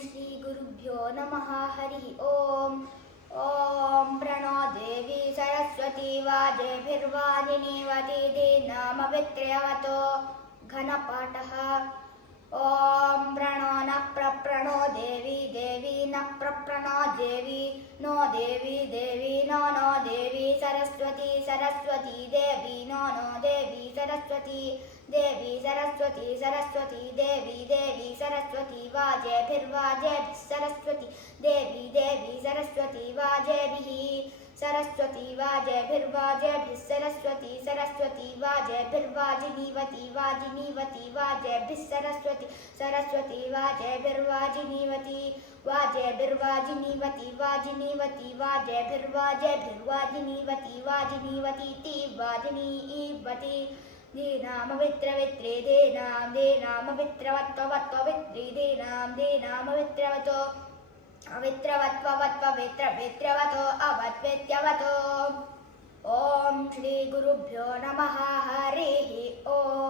श्री गुरुभ्यो नमः हरि ओम प्रणो देवी सरस्वती वाजेभिर्वाजिनीवती दीनामभित्र्यवतो घनपाठः प्रणो न प्रणो देवी देवी न प्रणो देवी नो देवी देवी नो देवी सरस्वती सरस्वती देवी नो देवी सरस्वती देवी सरस्वती सरस्वती देवी देवी सरस्वती वाजेभिर्वाजेभिः सरस्वती देवी देवी सरस्वती वाजेभिः सरस्वती वाजेभिर्वाजेभिः सरस्वती सरस्वती वाजेभिर्वाजिनीवती वाजिनीवती वाजेभिः सरस्वती सरस्वती वाजेभिर्वाजिनीवती वाजेभिर्वाजिनीवती वाजिनीवती वाजेभिर्वाजेभिर्वाजिनीवती वाजिनीवती ती वाजिनीवती दीनामवित्रवित्रे दीनामवित्रवत्ववत्ववित्रे दीनामवित्रवतो अवित्रवत्ववत्ववित्रवित्रवतो अवत्वित्यवतो ओम श्री गुरुभ्यो नमः हरिः ओम।